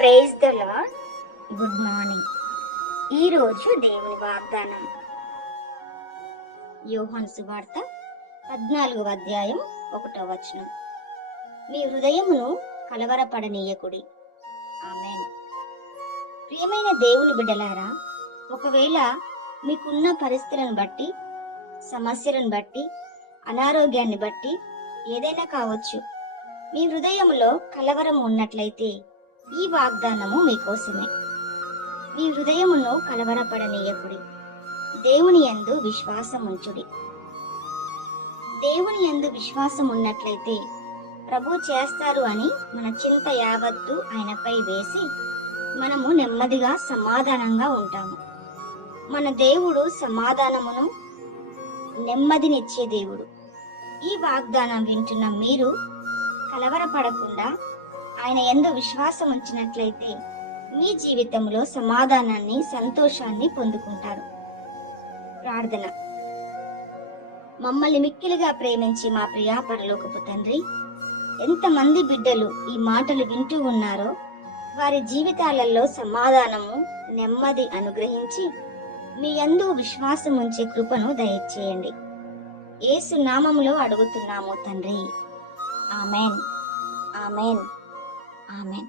Praise the Lord good morning ఈరోజు దేవుని వాగ్దానం. యోహన్ సువార్త పద్నాలుగవ అధ్యాయం ఒకటో వచనం. మీ హృదయమును కలవరపడనీయకుడి. ఆమె ప్రియమైన దేవుని బిడ్డలారా ఒకవేళ మీకున్న పరిస్థితులను బట్టి సమస్యలను బట్టి అనారోగ్యాన్ని బట్టి ఏదైనా కావచ్చు మీ హృదయములో కలవరం ఉన్నట్లయితే ఈ వాగ్దానము మీకోసమే మీ హృదయమును కలవరపడనీయకుడి. దేవుని యందు విశ్వాసముంచుడి. దేవుని ఎందు విశ్వాసం ఉన్నట్లయితే ప్రభు చేస్తారు అని మన చింత యావత్తు ఆయనపై వేసి మనము నెమ్మదిగా సమాధానంగా ఉంటాము. మన దేవుడు సమాధానమును నెమ్మదినిచ్చే దేవుడు. ఈ వాగ్దానం వింటున్న మీరు కలవరపడకుండా ఆయన ఎందు విశ్వాసం ఉంచినట్లయితే మీ జీవితంలో సమాధానాన్ని సంతోషాన్ని పొందుకుంటారు. ప్రార్థన. మమ్మల్ని మిక్కిలిగా ప్రేమించి మా ప్రియా పరలోకపు తండ్రి ఎంతమంది బిడ్డలు ఈ మాటలు వింటూ ఉన్నారో వారి జీవితాలలో సమాధానము నెమ్మది అనుగ్రహించి మీ అందు విశ్వాసం ఉంచే కృపను దయచేయండి. ఏసు నామములో అడుగుతున్నాము తండ్రి. ఆమెన్. ఆమెన్. ఆమెన్